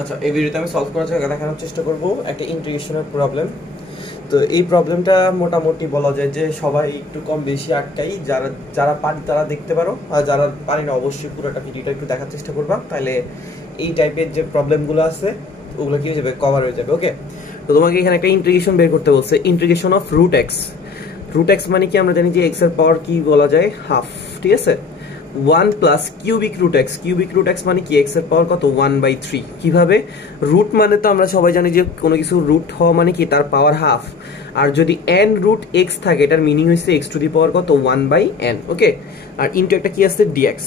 আচ্ছা, এই ভিডিওতে আমি সলভ করার জন্য দেখানোর চেষ্টা করব একটা ইন্টিগ্রেশনের প্রবলেম। তো এই প্রবলেমটা মোটামুটি বলা যায় যে সবাই একটু কম বেশি আটকাই, যারা যারা পারি তারা দেখতে পারো, আর যারা পারি না অবশ্যই পুরোটা ভিডিওটা একটু দেখার চেষ্টা করবা, তাহলে এই টাইপের যে প্রবলেমগুলো আছে ওগুলো কি হয়ে যাবে, কভার হয়ে যাবে। ওকে, তো তোমাকে এখানে একটা ইন্টিগ্রেশন বের করতে বলছে, integration of root x. Root x মানে কি আমরা জানি যে এক্স এর পাওয়ার কি বলা যায়, হাফ, ঠিক আছে। 1 plus cubic root x, cubic root x মানে কি এক্স এর পাওয়ার কত 1/3। কিভাবে, রুট মানে তো আমরা সবাই জানি যে কোনো কিছু রুট হওয়া মানে কি তার পাওয়ার হাফ, আর যদি n রুট এক্স থাকে এটার মিনিং হচ্ছে এক্স টু দি পাওয়ার কত 1/n। ওকে, আর ইনটু একটা কি আছে ডিএক্স।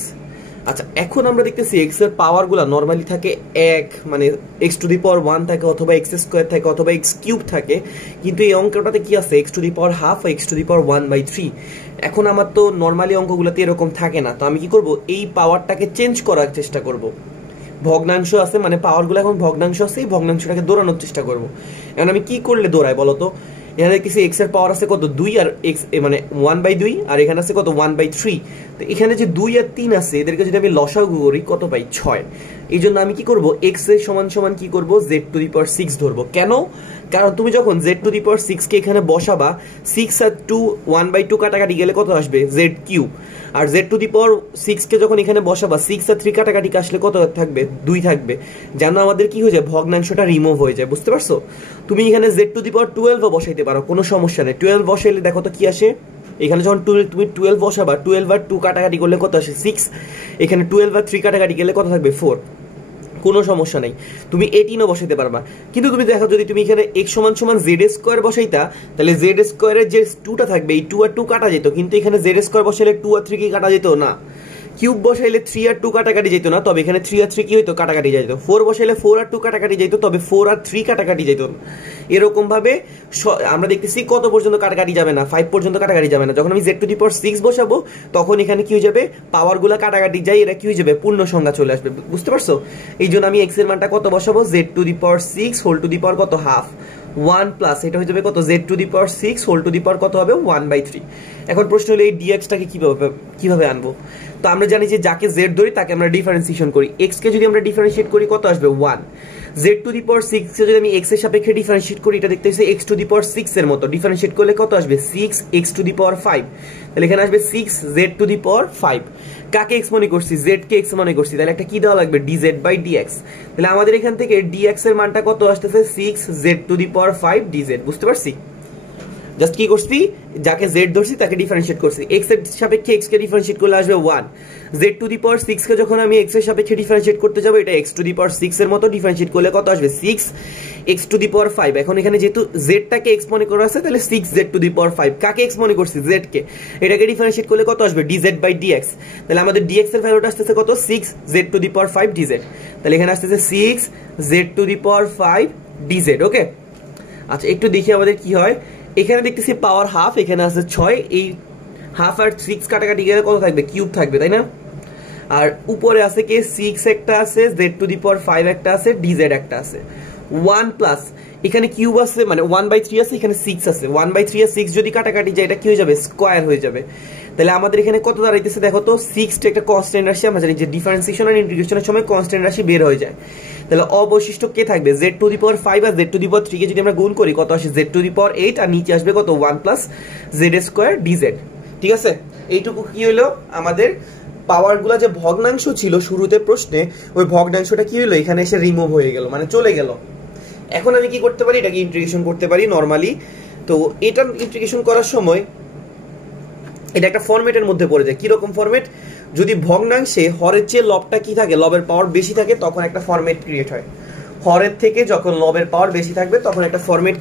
আচ্ছা, এখন আমরা দেখতেছি এক্স এর পাওয়ার গুলা নরমালি থাকে এক, মানে এক্স টু দি পাওয়ার 1 থাকে, অথবা এক্স স্কোয়ার থাকে, অথবা এক্স কিউব থাকে, কিন্তু এই অঙ্কটাতে কি আছে X to the power half, X to the power 1/3। এখন আমার তো নরমালি অঙ্কগুলোতে এরকম থাকে না, তো আমি কি করব, এই পাওয়ারটাকে চেঞ্জ করার চেষ্টা করব। ভগ্নাংশ আছে, মানে পাওয়ারগুলো এখন ভগ্নাংশ আছে, এই ভগ্নাংশটাকে দৌড়ানোর চেষ্টা করব। এখন আমি কি করলে দৌড়াই বলতো, এখানে কিছু এক্স এর পাওয়ার আছে কত 2, আর এক্স মানে 1/2, আর এখানে আছে কত 1/3। তো এখানে যে 2 আর 3 আছে এদেরকে যদি আমি লসাগু করি কত পাই 6। এই জন্য আমি কি করব, এক্স এর সমান সমান কি করব জেড টু দি পাওয়ার 6 ধরবো। কেন, কারণ তুমি যখন জেড টু দি পাওয়ার 6 কে এখানে বসাবা, 6 আর 2 1/2 কাটাকাটি গেলে কত আসবে জেড কিউব, আর জেড টু দি পাওয়ার 6 কে যখন এখানে বসাবা 6 আর 3 কাটাকাটি আসলে কত থাকবে 2 থাকবে, যেন আমাদের কি হয়ে যায় ভগ্নাংশটা রিমুভ হয়ে যায়। বুঝতে পারছো? তুমি এখানে জেড টু দি পাওয়ার 12 ও বসাইতে পারো, কোনো সমস্যা নেই। 12 বসাইলে দেখো তো কি আসে, এখানে যখন তুমি 12 বসাবা 12 আর 2 কাটাকাটি করলে কত আসে 6, এখানে 12 আর 3 কাটাকাটি গেলে কত থাকবে 4, কোনো সমস্যা নাই। তুমি 18 ও বসাইতে পারবা, কিন্তু তুমি দেখো যদি তুমি এখানে x সমান সমান জেড স্কোয়ার বসাইতা, তাহলে জেড স্কোয়ারের যে 2টা থাকবে এই 2 আর 2 কাটা যেত, কিন্তু এখানে জেড স্কোয়ার বসাইলে 2 আর 3 কি কাটা যেত না, কিউব বসাইলে 3 আর 2 কাটাকাটি যেত না, তবে এখানে 3 আর 3 কি হইতো কাটাকাটি যেত, 4 বসাইলে 4 আর 2 কাটাকাটি যেত, তবে 4 আর 3 কাটাকাটি যেত। এরকম ভাবে আমরা দেখতেছি কত পর্যন্ত কাটাকাটি যাবে না, 5 পর্যন্ত কাটাকাটি যাবে না। যখন আমি জেড টু দি পাওয়ার 6 বসাবো তখন এখানে কি হয়ে যাবে, পাওয়ারগুলো কাটাকাটি যায়, এরা কি হয়ে যাবে পূর্ণ সংখ্যা চলে আসবে। বুঝতে পারছো? এই জন্য আমি এক্স এর মানটা কত বসাবো, Z to the power 6 whole to the power কত হাফ 1 প্লাস এটা হয়ে যাবে কত Z to the power 6 whole to the power কত হবে 1/3। এখন প্রশ্ন হলো এই ডিএক্সটাকে কিভাবে আনবো। তো আমরা জানি যে যাকে জেড ধরি তাকে আমরা ডিফারেন্সিয়েশন করি, এক্স কে যদি আমরা ডিফারেন্সিয়েট করি কত আসবে 1। জেড টু দি পাওয়ার 6 কে যদি আমি এক্স এর সাপেক্ষে ডিফারেন্সিয়েট করি, এটা দেখতে হচ্ছে এক্স টু দি পাওয়ার 6 এর মতো, ডিফারেন্সিয়েট করলে কত আসবে 6 এক্স টু দি পাওয়ার 5, তাহলে এখানে আসবে 6 জেড টু দি পাওয়ার 5। কাকে এক্স মনে করছি, জেড কে এক্স মনে করছি, তাহলে একটা কি দেওয়া লাগবে ডিজেড বাই ডিএক্স। তাহলে আমাদের এখান থেকে ডিএক্স এর মানটা কত আসতেছে 6 Z to the power 5 DZ. বুঝতে পারছি? জাস্ট কি করছি, যাকে জেড ধরছি তাকে ডিফারেন্সিয়েট করছি, এক্স এর সাপেক্ষে এক্স কে ডিফারেন্সিয়েট করলে আসবে 1। জেড টু দি পাওয়ার 6 কে যখন আমি এক্স এর সাপেক্ষে ডিফারেন্সিয়েট করতে যাব, এটা এক্স টু দি পাওয়ার 6 এর মতো, ডিফারেন্সিয়েট করলে কত আসবে 6 এক্স টু দি পাওয়ার 5। এখন এখানে যেহেতু জেডটাকে এক্স মনে করা আছে, তাহলে 6 জেড টু দি পাওয়ার 5। কাকে এক্স মনে করছি, জেড কে, এটাকে ডিফারেন্সিয়েট করলে কত আসবে ডিজেড বাই ডিএক্স। তাহলে আমাদের ডিএক্স এর ভ্যালুটা আসতেছে কত 6 Z to the power 5 D Z, তাহলে এখানে আসতেছে 6 Z to the power 5 D Z. Okay, আচ্ছা একটু দেখি আমাদের কি হয়। এখানে দেখতেছি পাওয়ার হাফ, এখানে আছে 6, এই হাফ আর 6 কাটাকাটি গেলে কত থাকবে কিউব থাকবে, তাই না। আর উপরে আছে কি 6 একটা আছে, জেড টু দি পাওয়ার 5 একটা আছে, ডিজেড একটা আছে। 1 প্লাস এখানে কিউব আছে মানে 1/3 আছে, এখানে 6 আছে, 1/3 আর 6 যদি কাটাকাটি যায় এটা কি হয়ে যাবে স্কয়ার হয়ে যাবে। তাহলে আমাদের এখানে কত দাঁড়াইতেছে দেখো তো, 6 টা একটা কনস্ট্যান্ট রাশি, আমরা জানি যে ডিফারেন্সিয়েশন আর ইন্টিগ্রেশনের সময় কনস্ট্যান্ট রাশি বের হয়ে যায়। তাহলে অবশিষ্ট কে থাকবে, জেড টু দি পাওয়ার 5 আর জেড টু দি পাওয়ার 3 কে যদি আমরা গুণ করি কত আসে জেড টু দি পাওয়ার 8, আর নিচে আসবে কত 1 প্লাস জেড স্কয়ার ডিজেড। ঠিক আছে, এইটুকু কি হলো আমাদের পাওয়ারগুলো যে ভগ্নাংশ ছিল শুরুতে প্রশ্নে, ওই ভগ্নাংশটা কি হলো এখানে এসে রিমুভ হয়ে গেল, মানে চলে গেল। এখন আমি কি করতে পারি, এটাকে ইন্টিগ্রেশন করতে পারি নরমালি। তো এটা ইন্টিগ্রেশন করার সময় এটা একটা ফরম্যাটের মধ্যে পড়ে যায়। কিরকম ফরম্যাট, যদি ভগ্নাংশে হরের চেয়ে লবটা কি থাকে, লবের পাওয়ার বেশি থাকে, তখন একটা ফরম্যাট ক্রিয়েট হয়। হরের থেকে যখন লবের পাওয়ার বেশি থাকবে তখন একটা ফরম্যাট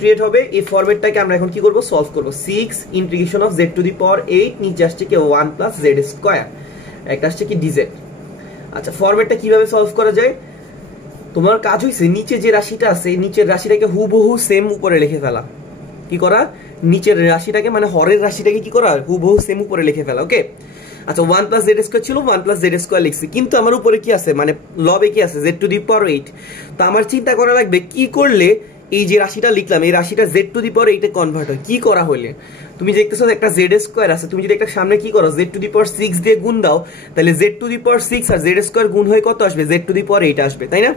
ক্রিয়েট হবে। এই ফরম্যাটটাকে আমরা এখন কি করব, সলভ করব। 6 integration of Z to the power 8, নিচে আসছে কি 1 প্লাস জেড স্কয়ার, একটা আসছে কি ডিজেড। আচ্ছা, ফরম্যাটটা কিভাবে সলভ করা যায়, তোমার কাজ হইছে নিচে যে রাশিটা আছে নিচের রাশিটাকে হুবহু সেম উপরে লিখে ফেলা। কি করা, নিচের রাশিটাকে মানে হরের রাশিটাকে কি করা হুবহু সেম উপরে লিখে ফেলা। ওকে, আচ্ছা 1 প্লাস জেড স্কয়ার ছিল, 1 প্লাস জেড স্কয়ার লিখছি, কিন্তু আমার উপরে কি আছে মানে লবে কি আছে জেড টু দি পাওয়ার 8। তো আমার চিন্তা করা লাগবে কি করলে এই যে রাশিটা লিখলাম এই রাশিটা জেড টু দি পাওয়ার এইটা কনভার্ট হয় কি করা হলে তুমি দেখতেছো একটা জেড স্কোয়ার আছে তুমি যদি একটা সামনে কি করো জেড টু দি পাওয়ার 6 দিয়ে গুণ দাও তাহলে জেড টু দি পাওয়ার 6 আর জেড স্কোয়ার গুণ হয়ে কত আসবে জেড টু দি পাওয়ার 8 আসবে তাই না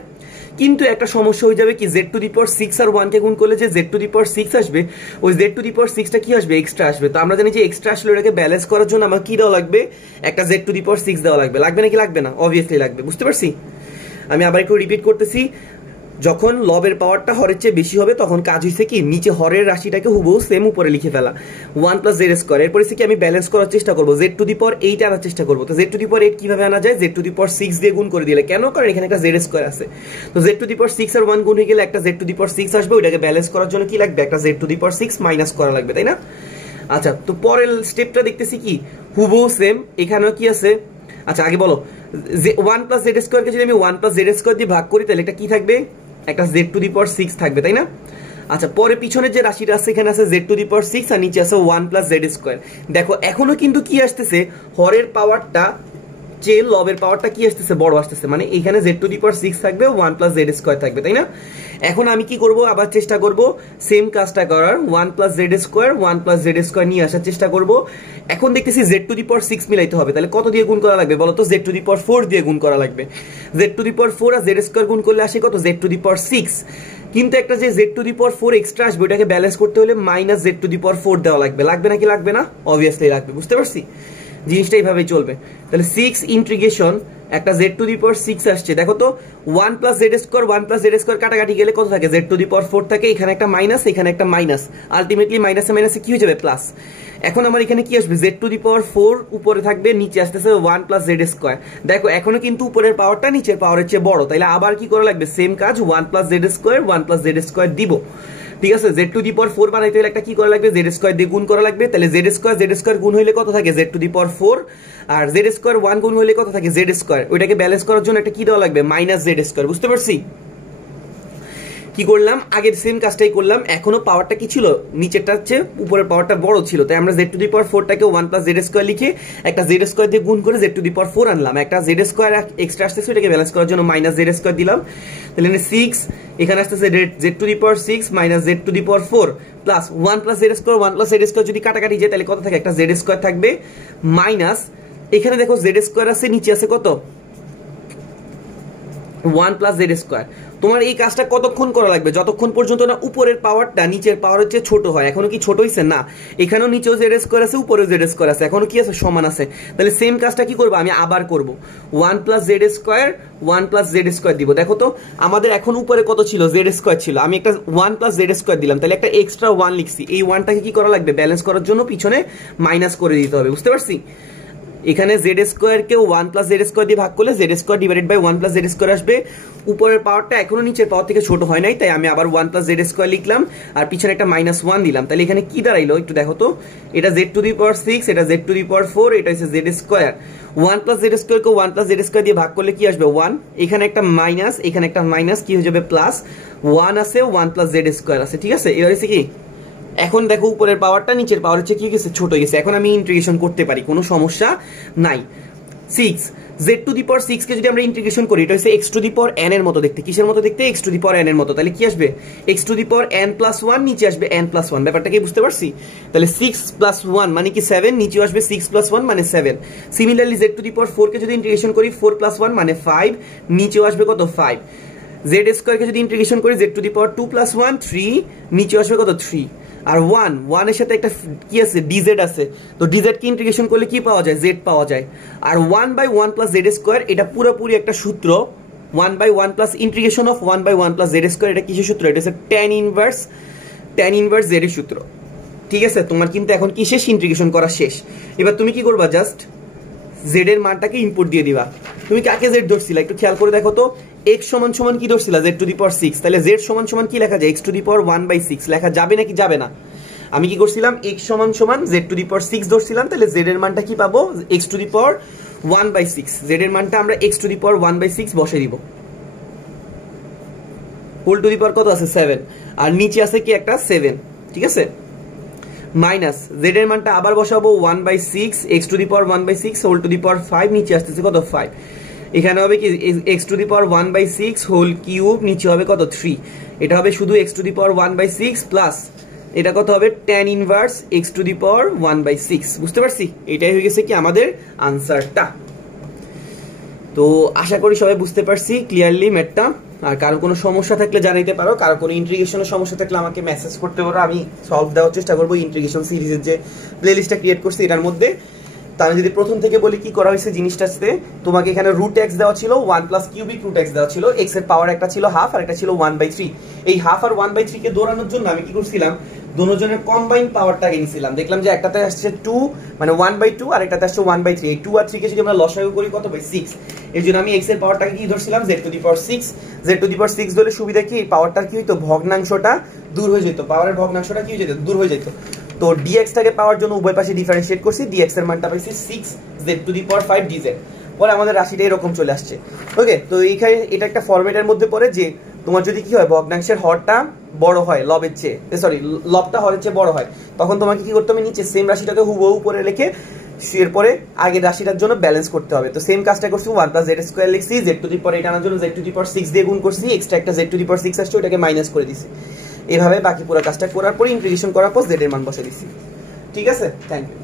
কিন্তু একটা সমস্যা হয়ে যাবে কি জেড টু দি পাওয়ার 6 আর 1 কে গুণ করলে যে জেড টু দি পাওয়ার 6 আসবে ওই জেড টু দি পাওয়ার 6 টা কি আসবে এক্সট্রা আসবে তো আমরা জানি যে এক্সট্রা আসলে এটাকে ব্যালেন্স করার জন্য আমার কি দেওয়া লাগবে একটা জেড টু দি পাওয়ার 6 দেওয়া লাগবে লাগবে নাকি লাগবে না অবভিয়াসলি লাগবে বুঝতে পারছি আমি আবার একটু রিপিট করতেছি যখন লবের পাওয়ারটা হরের চেয়ে বেশি হবে তখন কাজ হইছে কি নিচে হরের রাশিটাকে হুবহু সেম উপরে লিখে ফেলা 1 প্লাস জেড স্কোয়ার এরপরে কি আমি ব্যালেন্স করার চেষ্টা করবো জেড টু দি পাওয়ার 8 আনার চেষ্টা করবো তো জেড টু দি পাওয়ার 8 কিভাবে আনা যায় জেড টু দি পাওয়ার 6 দিয়ে গুণ করে দিলে কেন কারণ এখানে একটা জেড স্কোয়ার আছে তো জেড টু দি পাওয়ার 6 আর 1 গুণ হয়ে গেলে একটা জেড টু দি পাওয়ার 6 আসবে ওইটাকে ব্যালেন্স করার জন্য কি লাগবে একটা Z to the power 6 minus করা লাগবে তাই না আচ্ছা তো পরের স্টেপটা দেখতেছি কি হুবহু সেম এখানেও কি আছে আচ্ছা আগে বলো 1 প্লাস জেড স্কোয়ারকে যদি আমি 1 প্লাস জেড স্কোয়ার দিয়ে ভাগ করি তাহলে এটা কি থাকবে একটা জেড টু দি পাওয়ার 6 থাকবে তাই না আচ্ছা পরে পিছনের যে রাশিটা আছে এখানে আছে জেড টু দি পাওয়ার 6 আর নিচে আছে 1 প্লাস জেড স্কোয়ার দেখো এখনো কিন্তু কি আসতেছে হরের পাওয়ারটা যে লবের পাওয়ারটা কি আসতেছে বড় আসতেছে মানে এখানে জেড টু দি পাওয়ার 6 থাকবে 1 প্লাস জেড স্কোয়ার থাকবে তাই না এখন আমি কি করব আবার চেষ্টা করব সেম কাজটা করার 1 plus Z square 1 plus Z square নিয়ে আসার চেষ্টা করব এখন দেখতেছি জেড টু দি পাওয়ার 6 মিলাইতে হবে তাহলে কত দিয়ে গুণ করা লাগবে বলো তো জেড টু দি পাওয়ার 4 দিয়ে গুণ করা লাগবে জেড টু দি পাওয়ার 4 আর জেড স্কোয়ার গুণ করলে আসে কত জেড টু দি পাওয়ার 6 কিন্তু একটা যে Z to the power 4 extra আসবে ওটাকে ব্যালেন্স করতে হলে minus Z to the power 4 দেওয়া লাগবে নাকি লাগবে না অবভিয়াসলি লাগবে বুঝতে পারছি জিনিসটা এইভাবেই চলবে তাহলে 6 ইন্টিগ্রেশন একটা জেড টু দি পাওয়ার 6 আসছে দেখো তো 1 plus Z square 1 plus Z square কাটাকাটি গেলে কত থাকে জেড টু দি পাওয়ার 4 থাকে এখানে একটা মাইনাস এখানে একটা মাইনাস আলটিমেটলি মাইনাসে মাইনাসে কি হয়ে যাবে প্লাস এখন আমার এখানে কি আসবে জেড টু দি পাওয়ার 4 উপরে থাকবে নিচে আসতেছে 1 প্লাস জেড স্কোয়ার দেখো এখনো কিন্তু উপরের পাওয়ারটা নিচের পাওয়ারের চেয়ে বড় তাইলে আবার কি করা লাগবে সেম কাজ 1 plus Z square 1 plus Z square দিব ঠিক আছে জেড টু দি পাওয়ার 4 বানাইতে হলে একটা কি করা লাগবে জেড স্কোয়ার দিয়ে গুণ করা লাগবে তাহলে জেড স্কোয়ার গুণ হইলে কত থাকে জেড টু দি পাওয়ার 4 আর জেড স্কোয়ার 1 গুণ হইলে কত থাকে জেড স্কোয়ার ওইটাকে ব্যালেন্স করার জন্য একটা কি দেওয়া লাগবে মাইনাস জেড স্কোয়ার বুঝতে পারছি কি করলাম আগের সেম কাজটাই করলাম এখনো পাওয়ারটা কি ছিল নিচেরটা হচ্ছে উপরের পাওয়ারটা বড় ছিল তাই আমরা জেড টু দি পাওয়ার 4 টাকে 1 প্লাস জেড স্কোয়ার লিখে একটা জেড স্কোয়ার দিয়ে গুণ করে জেড টু দি পাওয়ার 4 আনলাম একটা জেড স্কোয়ার এক্সট্রা আসতেছে এটাকে ব্যালেন্স করার জন্য মাইনাস জেড স্কোয়ার দিলাম তাহলে 6 এখানে আসতেছে Z to the power 6 minus Z to the power 4 plus 1 plus Z square 1 plus Z square যদি কাটাকাটি যায় তাহলে কত থাকে একটা জেড স্কোয়ার থাকবে মাইনাস এখানে দেখো জেড স্কোয়ার আছে নিচে আছে কত 1 প্লাস জেড স্কোয়ার তোমার এই কাজটা কতক্ষণ করা লাগবে যতক্ষণ পর্যন্ত না উপরের পাওয়ারটা নিচের পাওয়ারের চেয়ে ছোট হয় এখনো কি ছোট হইছে না এখানেও নিচেও জেড স্কোয়ার আছে উপরেও জেড স্কোয়ার আছে এখনো কি আছে সমান আছে তাহলে সেম কাজটা কি করবো আমি আবার করব 1 plus Z square 1 plus Z square দিব দেখো তো আমাদের এখন উপরে কত ছিল জেড স্কোয়ার ছিল আমি একটা 1 প্লাস জেড স্কোয়ার দিলাম তাহলে একটা এক্সট্রা 1 লিখছি এই 1টাকে কি করা লাগবে ব্যালেন্স করার জন্য পিছনে মাইনাস করে দিতে হবে বুঝতে পারছি এখানে জেড স্কোয়ার কেও 1 প্লাস জেড স্কোয়ার দিয়ে ভাগ করলে z square divided by 1 plus Z square আসবে উপরের পাওয়ারটা এখনো নিচের পাওয়ার থেকে ছোট হয় নাই তাই আমি আবার 1 প্লাস জেড স্কোয়ার লিখলাম আর পিছনে একটা মাইনাস 1 দিলাম তাহলে এখানে কি দাঁড়াইলো একটু দেখো তো এটা জেড টু দি পাওয়ার 6 এটা জেড টু দি পাওয়ার 4 এটা হচ্ছে Z square 1 plus Z square কে 1 প্লাস জেড স্কোয়ার দিয়ে ভাগ করলে কি আসবে 1 এখানে একটা মাইনাস এখানে একটা মাইনাস কি হয়ে যাবে প্লাস 1 আছে 1 প্লাস জেড স্কোয়ার আছে ঠিক আছে এবার হচ্ছে কি এখন দেখো উপরের পাওয়ারটা নিচের পাওয়ারের চেয়ে কি গেছে ছোট হয়ে গেছে এখন আমি ইন্টিগ্রেশন করতে পারি কোনো সমস্যা নাই 6 z টু দি পাওয়ার 6 কে যদি আমরা ইন্টিগ্রেশন করি এটা হচ্ছে x to the power n এর মতো দেখতে কিসের মতো দেখতে x to the power n এর মতো তাহলে কি আসবে x to the power n plus 1 নিচে আসবে n প্লাস 1 ব্যাপারটা কি বুঝতে পারছি তাহলে 6 প্লাস 1 মানে কি 7 নিচে আসবে 6 প্লাস 1 মানে 7 similarly z to the power 4 কে যদি ইন্টিগ্রেশন করি 4 প্লাস 1 মানে 5 নিচে আসবে কত 5 z স্কয়ার কে যদি ইন্টিগ্রেশন করি z to the power 2 plus 1 3 নিচে আসবে কত 3 আর 1 এর সাথে একটা কি আছে dz আছে তো dz কে ইন্টিগ্রেশন করলে কি পাওয়া যায় z পাওয়া যায় আর 1 বাই 1 প্লাস z স্কয়ার এটা পুরোপুরি একটা সূত্র 1 by 1 plus integration of 1 by 1 plus z square এটা কিসের সূত্র এটা হচ্ছে tan ইনভার্স z এর সূত্র ঠিক আছে তোমার কিন্তু এখন কি শেষ ইন্টিগ্রেশন করা শেষ এবার তুমি কি করবা জাস্ট z এর মানটাকে ইনপুট দিয়ে দিবা তুমি কাকে z ধরছিলা একটু খেয়াল করে দেখো তো x সমান সমান কি ধরছিলা z টু দি পাওয়ার 6 তাহলে z সমান সমান কি লেখা যায় x to the power 1 by 6 লেখা যাবে নাকি যাবে না আমি কি করছিলাম x সমান সমান z টু দি পাওয়ার 6 ধরছিলাম তাহলে z এর মানটা কি পাবো x to the power 1 by 6 z এর মানটা আমরা x to the power 1 by 6 বসাই দিব হোল টু দি পাওয়ার কত আছে 7 আর নিচে আছে কি একটা 7 ঠিক আছে মাইনাস z এর মানটা আবার বসাবো 1 by 6 x to the power 1 by 6 whole to the power 5 নিচে আসতেছে কত 5 এখানে হবে কি X to the power 1/6 whole cube, নিচে হবে কত 3, এটা হবে শুধু X to the power 1/6 plus এটা কত হবে tan inverse X to the power 1/6। বুঝতে পারছি? এটাই হয়ে গেছে কি আমাদের আনসারটা। তো আশা করি সবাই বুঝতে পারছি ক্লিয়ারলি ম্যাথটা। আর কারো কোনো সমস্যা থাকলে জানাইতে পারো, কারো কোনো ইন্টিগ্রেশনের সমস্যা থাকলে আমাকে মেসেজ করতে পারো, আমি সলভ দেওয়ার চেষ্টা করবো ইন্টিগ্রেশন সিরিজের যে প্লেলিস্টটা ক্রিয়েট করছি এটার মধ্যে। তা আমি যদি প্রথম থেকে বলি কি করা হয়েছে জিনিসটাতে, তোমাকে এখানে রুট এক্স দেওয়া ছিল 1 প্লাস কিউবিক রুট এক্স দেওয়া ছিল, এক্স এর পাওয়ার একটা ছিল হাফ আর একটা ছিল 1/3। এই হাফ আর 1/3 কে দৌড়ানোর জন্য আমি কি করছিলাম, দুজনের কম্বাইন পাওয়ারটাকে নিছিলাম। দেখলাম যে একটাতে আসছে 2 মানে 1/2 আর একটাতে আসছে 1/3। এই 2 আর 3 কে যদি আমরা লসাগু করি কত পাই 6। এর জন্য আমি এক্স এর পাওয়ারটাকে কি ধরছিলাম z to the power 6। z to the power 6 ধরলে সুবিধা কি, পাওয়ারটা কি হইতো ভগ্নাংশটা দূর হয়ে যেত, পাওয়ারের ভগ্নাংশটা কি হয়ে যেত দূর হয়ে যেত। তো dx টাকে পাওয়ার জন্য উভয় পাশে ডিফারেন্সিয়েট করছি, dx এর মানটা পাইছি 6 z to the power 5 dz। পরে আমাদের রাশিটা এরকম চলে আসছে। ওকে, তো এইখানে এটা একটা ফরম্যাটের মধ্যে পড়ে যে তোমার যদি কি হয় ভগ্নাংশের হরটা বড় হয় লবের চেয়ে, সরি লবটা হরের চেয়ে বড় হয়, তখন তোমাকে কি করতে হবে, নিচে সেম রাশিটাকে হুবহু উপরে রেখে এরপরে আগের রাশিটার জন্য ব্যালেন্স করতে হবে। তো সেম কাজটা করছি, 1 প্লাস জেড স্কোয়ার লিখছি, জেড টু দি পাওয়ার এটা আনার জন্য জেড টু দি পাওয়ার 6 দিয়ে গুণ করছি, এক্সট্রা একটা জেড টু দি পাওয়ার 6 আসছে ওটাকে মাইনাস করে দিছি। এভাবে বাকি পুরো কাজটা করার পরে ইন্টিগ্রেশন করার পর জেড এর মান বসে দিছি। ঠিক আছে, থ্যাংক ইউ।